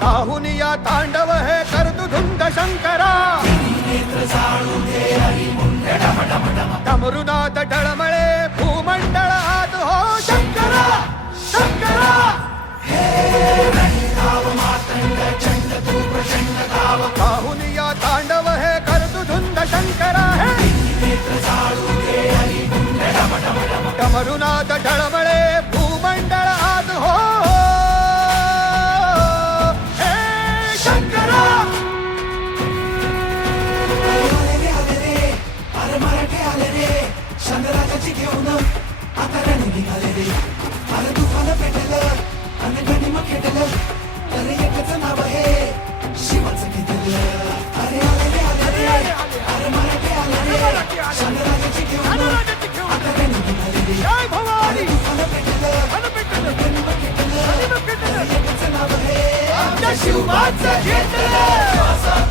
ताहुनिया तांडव हे करतु धुंद शंकरा डमरुनाथ डळमळे भूमंडळ आत हो शंकरा शंकरा ताहुनिया तांडव हे करतु धुंद शंकरा हे डमरुनाथ डळमळे भूमंडळ आत हो शंकराची घेऊन आता रणी निघाले रे. अरे तुफान पेटलं आणि गणिम खेटलं, तर एकच नाव आहे शिवाचं घेतलं. अरे आले रे अरे मराठे आले रे. शंकराची घेऊन आता रणी निघाले रे. अरे तुफान पेटलं आणि गणिम खेटलं, तर एकच नाव आहे शिवाचं घेतलं.